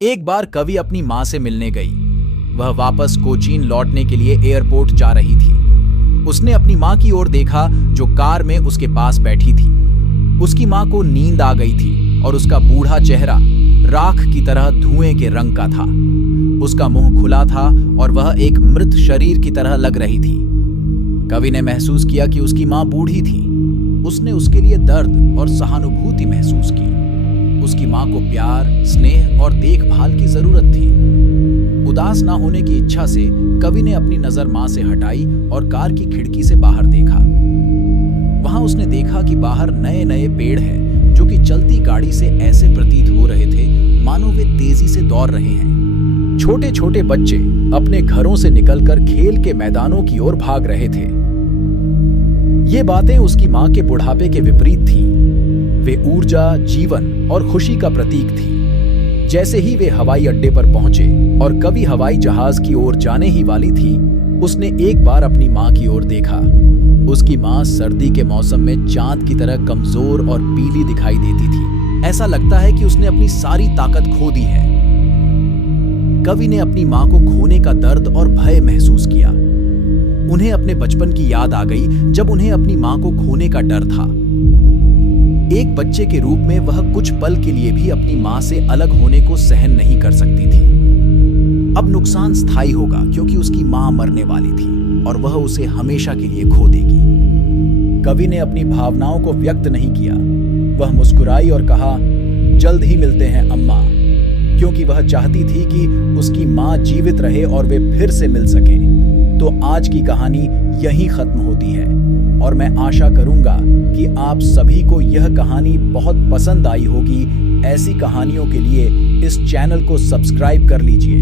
एक बार कवि अपनी माँ से मिलने गई। वह वापस कोचीन लौटने के लिए एयरपोर्ट जा रही थी। उसने अपनी माँ की ओर देखा जो कार में उसके पास बैठी थी। उसकी माँ को नींद आ गई थी और उसका बूढ़ा चेहरा राख की तरह धुएं के रंग का था। उसका मुंह खुला था और वह एक मृत शरीर की तरह लग रही थी। कवि ने महसूस किया कि उसकी माँ बूढ़ी थी। उसने उसके लिए दर्द और सहानुभूति महसूस की। उसकी माँ को प्यार, स्नेह और देखभाल की जरूरत थी। उदास ना होने की इच्छा से कवि ने अपनी नजर माँ से हटाई और कार की खिड़की से बाहर देखा। वहां उसने देखा कि बाहर नए नए पेड़ हैं जो कि चलती गाड़ी से ऐसे प्रतीत हो रहे थे मानो वे तेजी से दौड़ रहे हैं। छोटे छोटे बच्चे अपने घरों से निकलकर खेल के मैदानों की ओर भाग रहे थे। ये बातें उसकी माँ के बुढ़ापे के विपरीत थीं। वे ऊर्जा, जीवन और खुशी का प्रतीक थी। जैसे ही वे हवाई अड्डे पर पहुंचे और कवि हवाई जहाज की ओर जाने ही वाली थी, उसने एक बार अपनी माँ की ओर देखा। उसकी माँ सर्दी के मौसम में चांद की तरह कमजोर और पीली दिखाई देती थी। ऐसा लगता है कि उसने अपनी सारी ताकत खो दी है। कवि ने अपनी माँ को खोने का दर्द और भय महसूस किया। उन्हें अपने बचपन की याद आ गई जब उन्हें अपनी माँ को खोने का डर था। एक बच्चे के रूप में वह कुछ पल के लिए भी अपनी माँ से अलग होने को सहन नहीं कर सकती थी। अब नुकसान स्थायी होगा क्योंकि उसकी माँ मरने वाली थी और वह उसे हमेशा के लिए खो देगी। कवि ने अपनी भावनाओं को व्यक्त नहीं किया। वह मुस्कुराई और कहा, जल्द ही मिलते हैं अम्मा, क्योंकि वह चाहती थी कि उसकी माँ जीवित रहे और वे फिर से मिल सके। तो आज की कहानी यहीं खत्म होती है और मैं आशा करूंगा कि आप सभी को यह कहानी बहुत पसंद आई होगी। ऐसी कहानियों के लिए इस चैनल को सब्सक्राइब कर लीजिए।